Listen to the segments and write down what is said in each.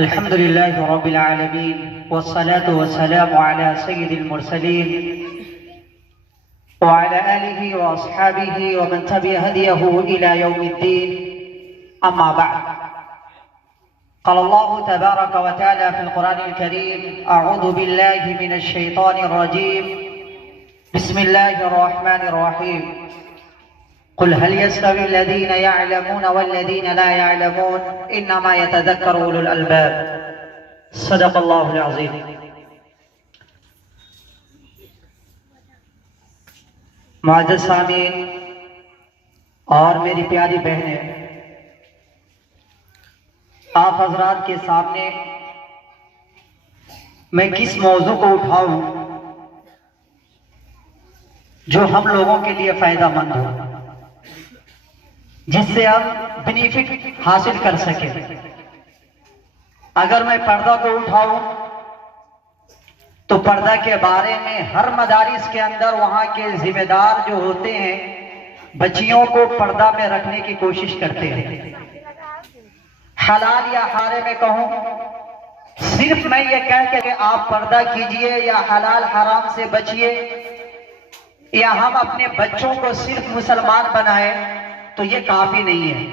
الحمد لله رب العالمين والصلاة والسلام على سيد المرسلين وعلى آله وأصحابه ومن تبع هديه إلى يوم الدين. أما بعد، قال الله تبارك وتعالى في القرآن الكريم: أعوذ بالله من الشيطان الرجيم، بسم الله الرحمن الرحيم. قل هل يستوي الذين يعلمون والذين لا يعلمون انما يتذكر اولو الالباب. صدق اللہ العظیم. معزز سامعین اور میری پیاری بہنیں، آپ حضرات کے سامنے میں کس موضوع کو اٹھاؤں جو ہم لوگوں کے لیے فائدہ مند ہو، جس سے ہم بینیفٹ حاصل کر سکیں. اگر میں پردہ کو اٹھاؤں تو پردہ کے بارے میں ہر مدارس کے اندر وہاں کے ذمہ دار جو ہوتے ہیں بچیوں کو پردہ میں رکھنے کی کوشش کرتے ہیں. حلال یا حرام میں کہوں، صرف میں یہ کہہ کہ آپ پردہ کیجئے یا حلال حرام سے بچیے، یا ہم اپنے بچوں کو صرف مسلمان بنائیں تو یہ کافی نہیں ہے.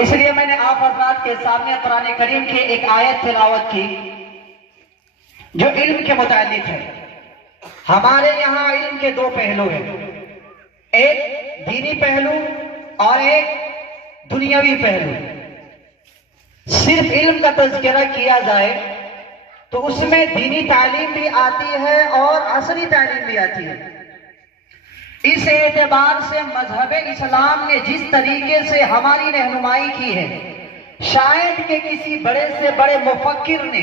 اس لیے میں نے آپ حضرات کے سامنے قرآن کریم کی ایک آیت تلاوت کی جو علم کے متعلق ہے. ہمارے یہاں علم کے دو پہلو ہیں، ایک دینی پہلو اور ایک دنیاوی پہلو. صرف علم کا تذکرہ کیا جائے تو اس میں دینی تعلیم بھی آتی ہے اور عصری تعلیم بھی آتی ہے. اس اعتبار سے مذہب اسلام نے جس طریقے سے ہماری رہنمائی کی ہے، شاید کہ کسی بڑے سے بڑے مفکر نے،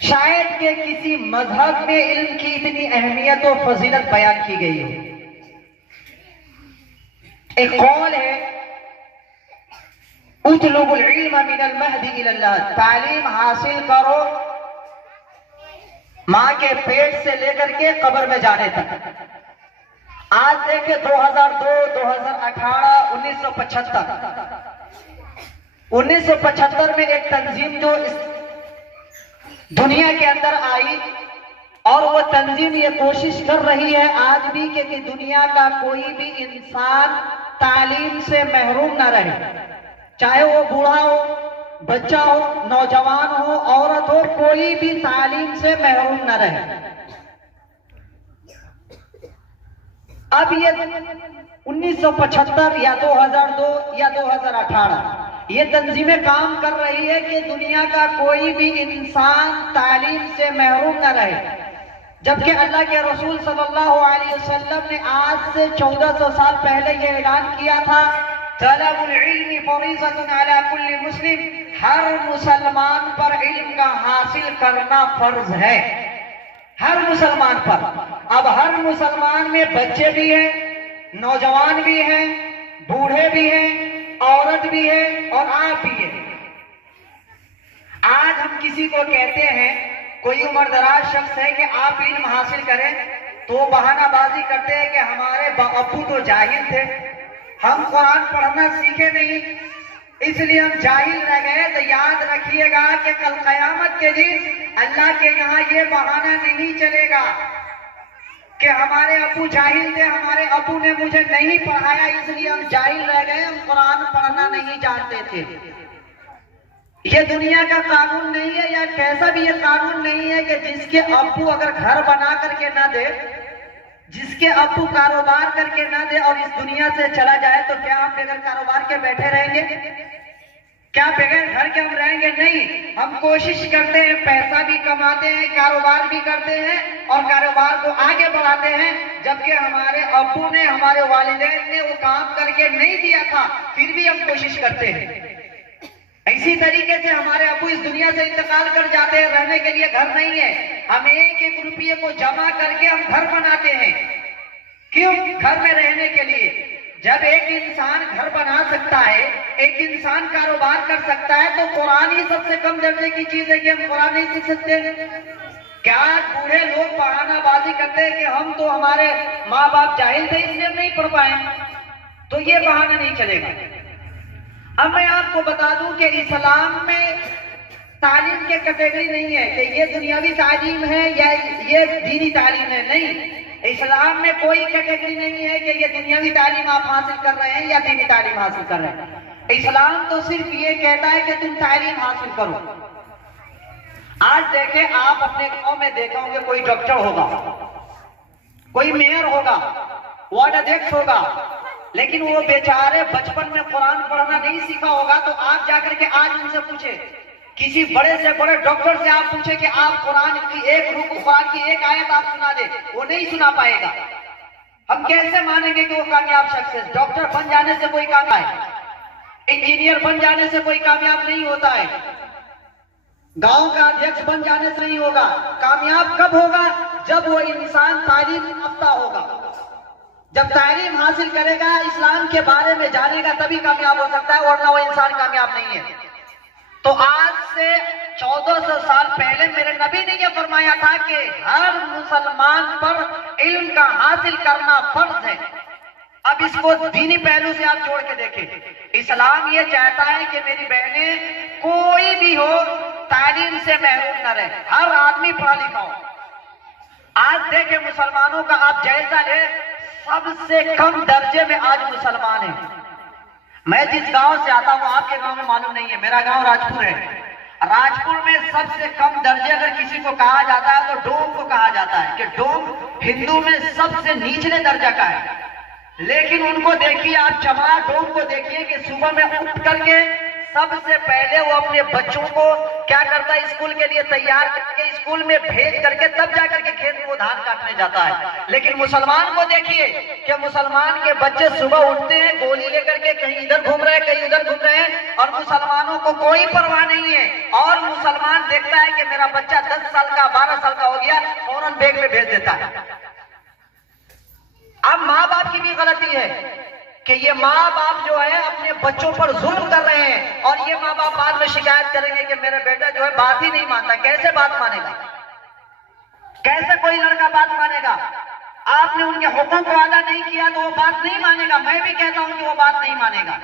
شاید کہ کسی مذہب میں علم کی اتنی اہمیت و فضیلت بیان کی گئی ہے. ایک قول ہے: اطلب العلم من المہد الی اللحد، تعلیم حاصل کرو ماں کے پیٹ سے لے کر کے قبر میں جانے تک. آج دیکھیں 2002، 2018، 1975 میں ایک تنظیم جو اس دنیا کے اندر آئی، اور وہ تنظیم یہ کوشش کر رہی ہے آج بھی کہ دنیا کا کوئی بھی انسان تعلیم سے محروم نہ رہے، چاہے وہ بوڑھا ہو، بچہ ہو، نوجوان ہو، عورت ہو، کوئی بھی تعلیم سے محروم نہ رہے. اب یہ 1975 یا 2002 یا 2018 یہ تنظیمیں کام کر رہی ہے کہ دنیا کا کوئی بھی انسان تعلیم سے محروم نہ رہے، جبکہ اللہ کے رسول صلی اللہ علیہ وسلم نے آج سے 1400 سال پہلے یہ اعلان کیا تھا: طلب العلم فریضۃ علی کل مسلم، ہر مسلمان پر علم کا حاصل کرنا فرض ہے، ہر مسلمان پر. اب ہر مسلمان میں بچے بھی ہیں، نوجوان بھی ہیں، بوڑھے بھی ہیں، عورت بھی ہے اور آپ بھی ہیں. آج ہم کسی کو کہتے ہیں، کوئی عمر دراز شخص ہے کہ آپ علم حاصل کریں، تو وہ بہانہ بازی کرتے ہیں کہ ہمارے ابو تو جاہل تھے، ہم قرآن پڑھنا سیکھے نہیں، اس لیے ہم جاہل رہ گئے. تو یاد رکھیے گا کہ کل قیامت کے دن اللہ کے یہاں یہ بہانہ نہیں چلے گا کہ ہمارے ابو جاہل تھے، ہمارے ابو نے مجھے نہیں پڑھایا اس لیے ہم جاہل رہ گئے، ہم قرآن پڑھنا نہیں جانتے تھے. یہ دنیا کا قانون نہیں ہے، یا کیسا بھی یہ قانون نہیں ہے کہ جس کے ابو اگر گھر بنا کر کے نہ دے، جس کے ابو کاروبار کر کے نہ دے اور اس دنیا سے چلا جائے تو کیا ہم بغیر کاروبار کے بیٹھے رہیں گے؟ کیا بغیر گھر کے ہم رہیں گے؟ نہیں. ہم کوشش کرتے ہیں، پیسہ بھی کماتے ہیں، کاروبار بھی کرتے ہیں اور کاروبار کو آگے بڑھاتے ہیں، جبکہ ہمارے ابو نے، ہمارے والدین نے وہ کام کر کے نہیں دیا تھا، پھر بھی ہم کوشش کرتے ہیں. اسی طریقے سے ہمارے ابو اس دنیا سے انتقال کر جاتے ہیں، رہنے کے لیے گھر نہیں ہے، ہم ایک ایک روپیے کو جمع کر کے ہم گھر بناتے ہیں. کیوں؟ گھر میں رہنے کے لیے. جب ایک انسان گھر بنا سکتا ہے، ایک انسان کاروبار کر سکتا ہے، تو قرآن ہی سب سے کم درجے کی چیز ہے کہ ہم قرآن نہیں سیکھ سکتے. کیا بوڑھے لوگ بہانہ بازی کرتے ہیں کہ ہم تو ہمارے ماں باپ جاہل تھے اس لیے ہم نہیں پڑھ پائے؟ تو یہ بہانہ نہیں چلے گا. اب میں آپ کو بتا دوں کہ اسلام میں تعلیم کے کیٹیگری نہیں ہے کہ یہ دنیاوی تعلیم ہے یا یہ دینی تعلیم ہے. نہیں، اسلام میں کوئی کیٹیگری نہیں ہے کہ یہ دنیاوی تعلیم آپ حاصل کر رہے ہیں یا دینی تعلیم حاصل کر رہے ہیں. اسلام تو صرف یہ کہتا ہے کہ تم تعلیم حاصل کرو. آج دیکھیں، آپ اپنے گاؤں میں دیکھا ہوں گے کوئی ڈاکٹر ہوگا، کوئی میئر ہوگا، وارڈ ادھیکش ہوگا، لیکن وہ بیچارے بچپن میں قرآن پڑھنا نہیں سیکھا ہوگا. تو آپ جا کر کے آج ان سے پوچھیں، کسی بڑے سے بڑے ڈاکٹر سے آپ پوچھیں کہ آپ قرآن کی ایک رکو، قرآن کی ایک آیت آپ سنا دیں، وہ نہیں سنا پائے گا. ہم کیسے مانیں گے کہ وہ کامیاب شخص ہے؟ ڈاکٹر بن جانے سے کوئی کامیاب ہے، انجینئر بن جانے سے کوئی کامیاب نہیں ہوتا ہے، گاؤں کا ادھیکش بن جانے سے نہیں ہوگا. کامیاب کب ہوگا؟ جب وہ انسان تعلیم یافتہ ہوگا، جب تعلیم حاصل کرے گا، اسلام کے بارے میں جانے گا، تبھی کامیاب ہو سکتا ہے، ورنہ وہ انسان کامیاب نہیں ہے. تو آج سے 1400 سال پہلے میرے نبی نے یہ فرمایا تھا کہ ہر مسلمان پر علم کا حاصل کرنا فرض ہے. اب اس کو دینی پہلو سے آپ جوڑ کے دیکھیں. اسلام یہ چاہتا ہے کہ میری بہنیں کوئی بھی ہو تعلیم سے محروم نہ رہے، ہر آدمی پڑھا لکھا ہو. آج دیکھیں مسلمانوں کا آپ جائزہ لیں، سب سے کم درجے میں آج مسلمان ہیں. میں جس گاؤں سے آتا ہوں، آپ کے گاؤں میں معلوم نہیں ہے، میرا گاؤں راجپور ہے. راجپور میں سب سے کم درجے اگر کسی کو کہا جاتا ہے تو ڈوم کو کہا جاتا ہے کہ ڈوم ہندو میں سب سے نچلے درجہ کا ہے. لیکن ان کو دیکھیے آپ، چمڑا ڈوم کو دیکھیے کہ صبح میں اٹھ کر کے سب سے پہلے وہ اپنے بچوں کو کیا کرتا ہے، اسکول کے لیے تیار کر کے اسکول میں بھیج کر کے تب جا کر کے کھیت میں وہ دھان کاٹنے جاتا ہے. لیکن مسلمان کو دیکھیے کہ مسلمان کے بچے صبح اٹھتے ہیں گولی لے کر کے کہیں ادھر گھوم رہے ہیں کہیں ادھر گھوم رہے ہیں، اور مسلمانوں کو کوئی پرواہ نہیں ہے. اور مسلمان دیکھتا ہے کہ میرا بچہ 10 سال کا 12 سال کا ہو گیا، فوراً بیگ میں بھیج دیتا ہے. اب ماں باپ کی بھی غلطی ہے کہ یہ ماں باپ جو ہے اپنے بچوں پر ظلم کر رہے ہیں، اور یہ ماں باپ بعد میں شکایت کریں گے کہ میرا بیٹا جو ہے بات ہی نہیں مانتا. کیسے بات مانے گا؟ کیسے کوئی لڑکا بات مانے گا؟ آپ نے ان کے حقوق کو ادا نہیں کیا تو وہ بات نہیں مانے گا. میں بھی کہتا ہوں کہ وہ بات نہیں مانے گا.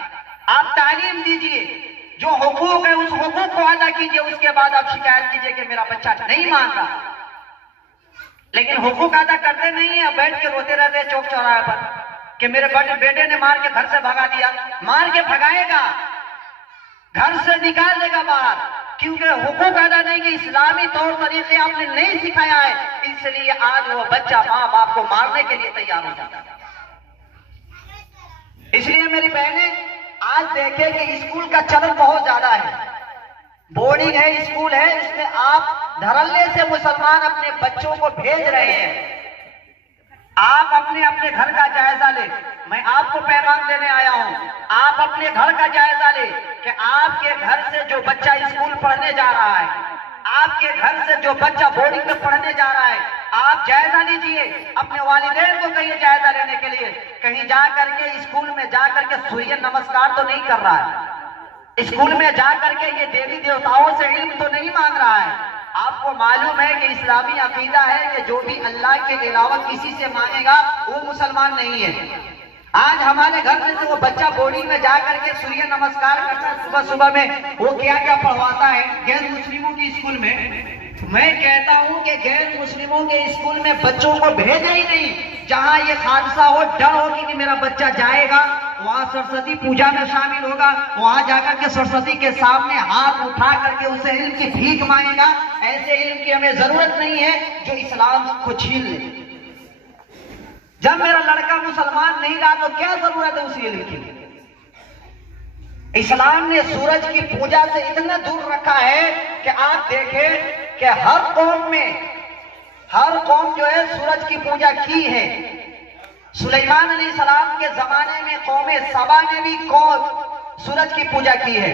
آپ تعلیم دیجئے، جو حقوق ہے اس حقوق کو ادا کیجئے، اس کے بعد آپ شکایت کیجئے کہ میرا بچہ نہیں مان رہا. لیکن حقوق ادا کرتے نہیں ہیں، بیٹھ کے روتے رہتے ہیں چوک چوراہے پر کہ میرے بیٹے نے مار کے گھر سے بھگا دیا. مار کے بھگائے گا، گھر سے نکال دے گا باہر، کیونکہ حقوق ادا نہیں کہ اسلامی طور طریقے آپ نے نہیں سکھایا ہے. اس لیے آج وہ بچہ ماں باپ کو مارنے کے لیے تیار ہو جاتا ہے. اس لیے میری بہنیں آج دیکھیں کہ اسکول کا چلن بہت زیادہ ہے، بورڈنگ ہے، اسکول ہے، اس میں آپ دھڑلے سے مسلمان اپنے بچوں کو بھیج رہے ہیں. آپ اپنے گھر کا جائزہ لیں. میں آپ کو پیغام دینے آیا ہوں، آپ اپنے گھر کا جائزہ لیں کہ آپ کے گھر سے جو بچہ اسکول پڑھنے جا رہا ہے، آپ کے گھر سے جو بچہ بورڈنگ میں پڑھنے جا رہا ہے، آپ جائزہ لیجئے. اپنے والدین کو کہیے جائزہ لینے کے لیے، کہیں جا کر کے اسکول میں جا کر کے سوریہ نمسکار تو نہیں کر رہا ہے، اسکول میں جا کر کے یہ دیوی دیوتاؤں سے علم تو نہیں مانگ رہا ہے. آپ کو معلوم ہے کہ اسلامی عقیدہ ہے کہ جو بھی اللہ کے علاوہ کسی سے مانگے گا وہ مسلمان نہیں ہے. آج ہمارے گھر میں سے وہ بچہ بورڈنگ میں جا کر کے سوریہ نمسکار کرتا ہے، صبح صبح میں وہ کیا کیا پڑھواتا ہے غیر مسلموں کی اسکول میں. میں کہتا ہوں کہ غیر مسلموں کے اسکول میں بچوں کو بھیجے ہی نہیں. جہاں یہ حادثہ ہو، ڈر ہوگی کہ میرا بچہ جائے گا وہاں سرسوتی پوجا میں شامل ہوگا، وہاں جا کر کے سرسوتی کے سامنے ہاتھ اٹھا کر کے اسے علم کی بھیک مانگے گا. ایسے علم کی ہمیں ضرورت نہیں ہے جو اسلام کو چھین لے. جب میرا لڑکا مسلمان نہیں رہا تو کیا ضرورت ہے اسی علم کی؟ اسلام نے سورج کی پوجا سے اتنا دور رکھا ہے کہ آپ دیکھیں کہ ہر قوم جو ہے سورج کی پوجا کی ہے. سلیمان علیہ السلام کے زمانے میں قوم سبا نے بھی سورج کی پوجا کی ہے.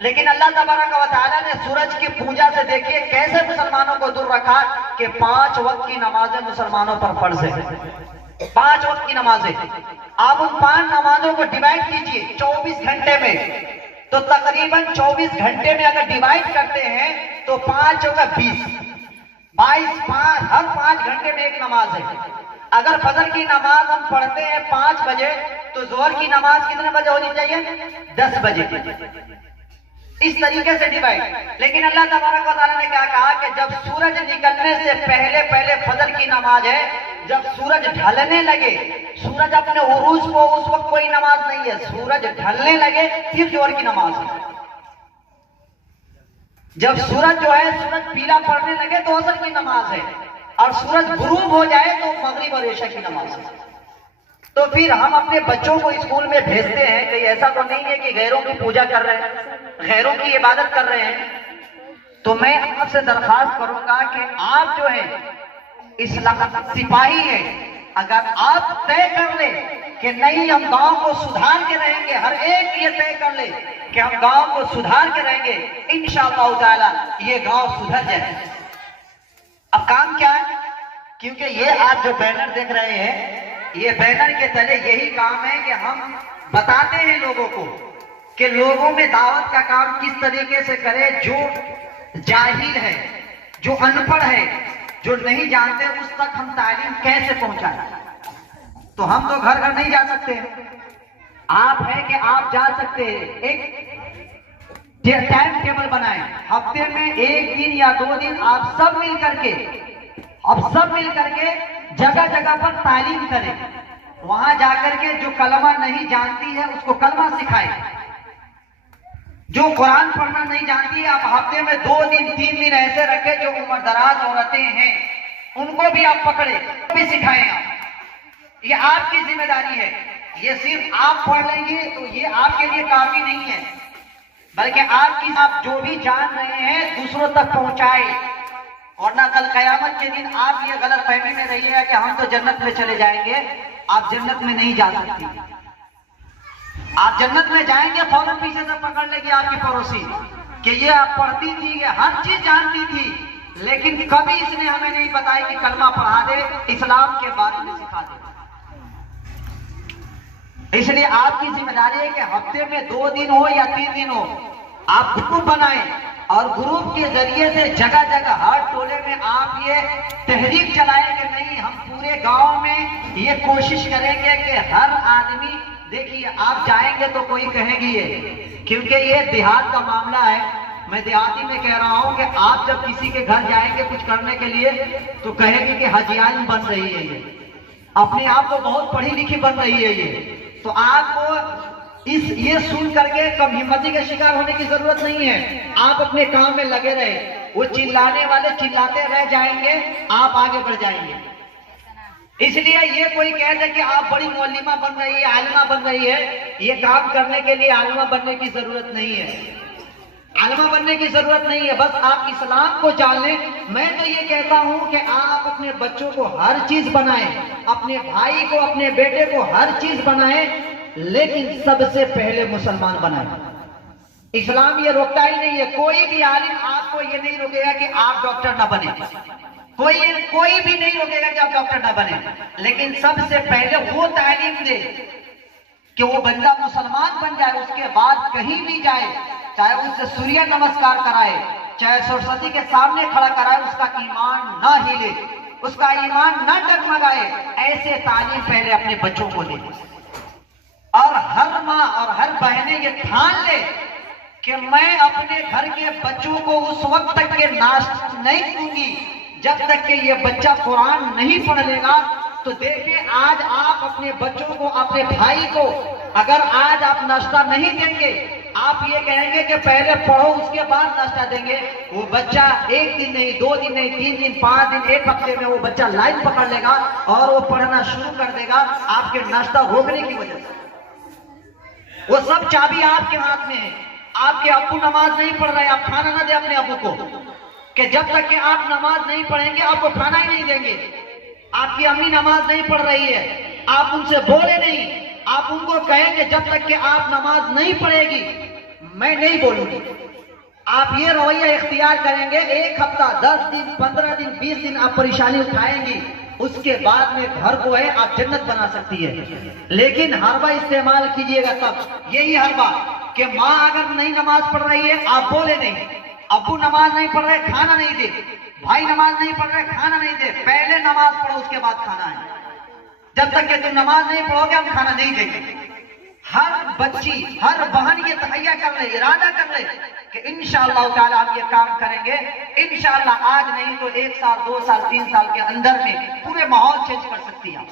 لیکن اللہ تبارک و تعالیٰ نے سورج کی پوجا سے دیکھیے کیسے مسلمانوں کو دور رکھا کہ 5 وقت کی نمازیں مسلمانوں پر فرض ہے. 5 وقت کی نمازیں. آپ ان 5 نمازوں کو ڈیوائڈ کیجئے 24 گھنٹے میں، تو تقریباً 24 گھنٹے میں اگر ڈیوائڈ کرتے ہیں تو 5 ہوگا 20، 22، ہر 5 گھنٹے میں ایک نماز ہے. اگر فجر کی نماز ہم پڑھتے ہیں 5 بجے تو ظہر کی نماز کتنے بجے ہونی چاہیے؟ 10 بجے. اس طریقے سے ڈیوائڈ. لیکن اللہ تبارک و تعالیٰ نے کیا کہا کہ جب سورج نکلنے سے پہلے فجر کی نماز ہے. جب سورج ڈھلنے لگے، سورج اپنے عروج کو، اس وقت کوئی نماز نہیں ہے. سورج ڈھلنے لگے پھر ظہر کی نماز ہے. جب سورج سورج پیلا پڑنے لگے تو عصر کی نماز ہے، اور سورج غروب ہو جائے تو مغرب اور عشاء کی نماز ہے. تو پھر ہم اپنے بچوں کو اسکول میں بھیجتے ہیں، کہیں ایسا تو نہیں ہے کہ غیروں کی پوجا کر رہے ہیں، غیروں کی عبادت کر رہے ہیں. تو میں آپ سے درخواست کروں گا کہ آپ جو ہے اسلام سپاہی ہے، اگر آپ طے کر لیں کہ نہیں ہم گاؤں کو سدھار کے رہیں گے، ہر ایک یہ طے کر لے کہ ہم گاؤں کو سدھار کے رہیں گے، انشاءاللہ تعالی یہ گاؤں سدھر جائے. اب کام کیا ہے؟ کیونکہ یہ آپ جو بینر دیکھ رہے ہیں، یہ بینر کے تلے یہی کام ہے کہ ہم بتاتے ہیں لوگوں کو کہ لوگوں میں دعوت کا کام کس طریقے سے کرے. جو جاہل ہے، جو ان پڑھ ہے، جو نہیں جانتے، اس تک ہم تعلیم کیسے پہنچائیں. تو ہم تو گھر گھر نہیں جا سکتے. آپ ہے کہ آپ جا سکتے ہیں. ایک ٹائم ٹیبل بنائیں، ہفتے میں 1 دن یا 2 دن آپ سب مل کر کے جگہ جگہ پر تعلیم کریں. وہاں جا کر کے جو کلمہ نہیں جانتی ہے اس کو کلمہ سکھائیں. جو قرآن پڑھنا نہیں جانتی ہے، آپ ہفتے میں 2 دن 3 دن ایسے رکھیں. جو عمر دراز عورتیں ہیں ان کو بھی آپ پکڑیں، بھی سکھائیں. آپ یہ آپ کی ذمہ داری ہے. یہ صرف آپ پڑھ لیں گے تو یہ آپ کے لیے کافی نہیں ہے، بلکہ آپ جو بھی جان رہے ہیں دوسروں تک پہنچائے. ورنہ کل قیامت کے دن آپ یہ غلط فہمی میں رہیے گا کہ ہم تو جنت میں چلے جائیں گے. آپ جنت میں نہیں جا سکتی. آپ جنت میں جائیں گے فوراً پیچھے سے پکڑ لے گی آپ کی پڑوسی کہ یہ آپ پڑھتی تھی، یہ ہر چیز جانتی تھی، لیکن کبھی اس نے ہمیں نہیں بتایا کہ کلمہ پڑھا دے، اسلام کے بارے میں سکھا دے. اس لیے آپ کی ذمہ داری ہے کہ ہفتے میں 2 دن ہو یا 3 دن ہو، آپ گروپ بنائیں اور گروپ کے ذریعے سے جگہ جگہ ہر ٹولے میں آپ یہ تحریک چلائیں کہ نہیں، ہم پورے گاؤں میں یہ کوشش کریں گے کہ ہر آدمی، دیکھیے آپ جائیں گے تو کوئی کہے گی یہ، کیونکہ یہ دیہات کا معاملہ ہے. میں دیہاتی میں کہہ رہا ہوں کہ آپ جب کسی کے گھر جائیں گے کچھ کرنے کے لیے تو کہے گی کہ حجیان بن رہی ہے، یہ اپنے آپ کو بہت پڑھی لکھی بن رہی ہے یہ. تو آپ کو یہ سن کر کے کم ہمتی کے شکار ہونے کی ضرورت نہیں ہے. آپ اپنے کام میں لگے رہے. وہ چلانے والے چلاتے رہ جائیں گے، آپ آگے بڑھ جائیں گے. اس لیے یہ کوئی کہہ دے کہ آپ بڑی معلمہ بن رہی ہے، عالمہ بن رہی ہے، یہ کام کرنے کے لیے عالمہ بننے کی ضرورت نہیں ہے. عالمہ بننے کی ضرورت نہیں ہے، بس آپ اسلام کو جان لیں. میں تو یہ کہتا ہوں کہ آپ اپنے بچوں کو ہر چیز بنائیں، اپنے بھائی کو، اپنے بیٹے کو ہر چیز بنائیں، لیکن سب سے پہلے مسلمان بنائیں. اسلام یہ روکتا ہی نہیں ہے. کوئی بھی عالم آپ کو یہ نہیں روکے گا کہ آپ ڈاکٹر نہ بنے، کوئی بھی نہیں روکے گا کہ آپ ڈاکٹر نہ بنے، لیکن سب سے پہلے وہ تعلیم دے کہ وہ بندہ مسلمان بن جائے. اس کے بعد کہیں بھی جائے، چاہے اس سے سوریہ نمسکار کرائے، چاہے سرسوتی کے سامنے کھڑا کرائے، اس کا ایمان نہ ہلے، اس کا ایمان نہ ڈگمگائے. ایسے تعلیم پہلے اپنے بچوں کو دے. اور ہر ماں اور ہر بہنیں یہ ٹھان لے کہ میں اپنے گھر کے بچوں کو اس وقت تک کے ناشتہ نہیں دوں گی جب تک کہ یہ بچہ قرآن نہیں پڑھ لے گا. تو دیکھیں آج آپ اپنے بچوں کو، اپنے بھائی کو اگر آج آپ ناشتہ نہیں دیں گے، آپ یہ کہیں گے کہ پہلے پڑھو اس کے بعد ناشتہ دیں گے، وہ بچہ 1 دن نہیں، 2 دن نہیں، 3 دن، 5 دن، 1 ہفتے میں وہ بچہ لائن پکڑ لے گا اور وہ پڑھنا شروع کر دے گا آپ کے ناشتہ روکنے کی وجہ سے. وہ سب چابی آپ کے ہاتھ میں ہے. آپ کے ابو نماز نہیں پڑھ رہے، آپ کھانا نہ دیں اپنے ابو کو، کہ جب تک کہ آپ نماز نہیں پڑھیں گے آپ کو کھانا ہی نہیں دیں گے. آپ کی امی نماز نہیں پڑھ رہی ہے، آپ ان سے بولے نہیں. آپ ان کو کہیں گے جب تک کہ آپ نماز نہیں پڑھے گی میں نہیں بولوں گی. آپ یہ رویہ اختیار کریں گے، 1 ہفتہ، 10 دن، 15 دن، 20 دن آپ پریشانی اٹھائیں گی. اس کے بعد میں گھر کو ہے آپ جنت بنا سکتی ہے. لیکن حربہ استعمال کیجئے گا تب، یہی حربہ کہ ماں اگر نہیں نماز پڑھ رہی ہے آپ بولے نہیں، ابو نماز نہیں پڑھ رہے کھانا نہیں دے، بھائی نماز نہیں پڑھ رہے کھانا نہیں دے. پہلے نماز پڑھو اس کے بعد کھانا ہے. جب تک کہ تم نماز نہیں پڑھو گے ہم کھانا نہیں دیں گے. ہر بچی ہر بہن یہ تہیہ کر لے، ارادہ کر لے کہ انشاءاللہ تعالی ہم یہ کام کریں گے، انشاءاللہ آج نہیں تو 1 سال 2 سال 3 سال کے اندر میں پورے ماحول چینج کر سکتی ہے،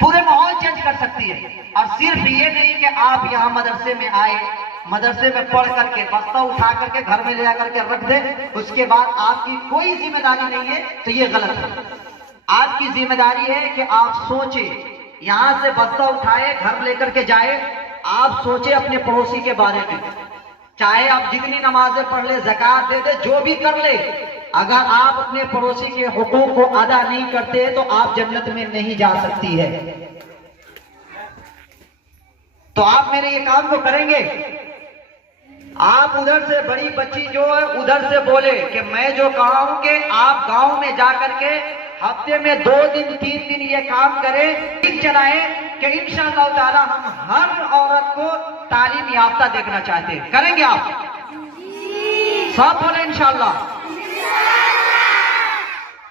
پورے ماحول چینج کر سکتی ہے۔ اور صرف یہ نہیں کہ آپ یہاں مدرسے میں آئے، مدرسے میں پڑھ کر کے بستہ اٹھا کر کے گھر میں لے جا کر کے رکھ دے، اس کے بعد آپ کی کوئی ذمہ داری نہیں ہے، تو یہ غلط ہے۔ آپ کی ذمہ داری ہے کہ آپ سوچیں، یہاں سے بستہ اٹھائے گھر لے کر کے جائے، آپ سوچیں اپنے پڑوسی کے بارے میں، چاہے آپ جتنی نمازیں پڑھ لے، زکوٰۃ دے دے، جو بھی کر لے، اگر آپ اپنے پڑوسی کے حقوق کو ادا نہیں کرتے تو آپ جنت میں نہیں جا سکتی ہے۔ تو آپ میرے یہ کام کو کریں گے؟ آپ ادھر سے بڑی بچی جو ہے ادھر سے بولے کہ میں جو کہا ہوں کہ آپ گاؤں میں جا کر کے ہفتے میں 2 دن 3 دن یہ کام کریں، چلائیں کہ انشاءاللہ تعالی ہم ہر عورت کو تعلیم یافتہ دیکھنا چاہتے ہیں۔ کریں گے آپ؟ سب بولے انشاءاللہ۔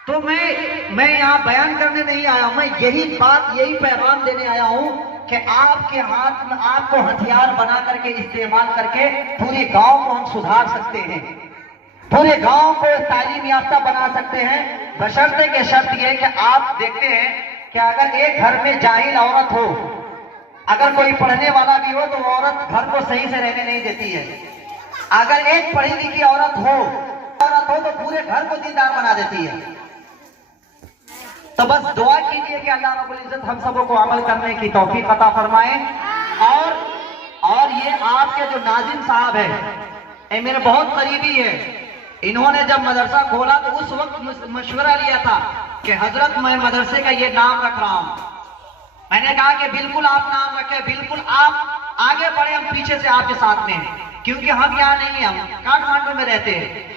تو میں یہاں بیان کرنے نہیں آیا ہوں، میں یہی پیغام دینے آیا ہوں کہ آپ کے ہاتھ میں آپ کو ہتھیار بنا کر کے استعمال کر کے پورے گاؤں کو ہم سدھار سکتے ہیں، پورے گاؤں کو تعلیم یافتہ بنا سکتے ہیں، بشرطے کہ شرط یہ کہ آپ دیکھتے ہیں کہ اگر ایک گھر میں جاہل عورت ہو، اگر کوئی پڑھنے والا بھی ہو تو عورت گھر کو صحیح سے رہنے نہیں دیتی ہے، اگر ایک پڑھی لکھی عورت ہو تو پورے گھر کو دیندار بنا دیتی ہے۔ تو بس دعا کیجئے کہ اللہ رب العزت ہم سبوں کو عمل کرنے کی توفیق عطا فرمائے۔ اور یہ آپ کے جو ناظم صاحب ہیں، یہ میرے بہت قریبی ہیں، انہوں نے جب مدرسہ کھولا تو اس وقت مشورہ لیا تھا کہ حضرت میں مدرسے کا یہ نام رکھ رہا ہوں۔ میں نے کہا کہ بالکل آپ نام رکھیں، بالکل آپ آگے بڑھیں، ہم پیچھے سے آپ کے ساتھ میں ہیں، کیونکہ ہم یہاں نہیں ہیں، ہم کاٹھمانڈو میں رہتے ہیں۔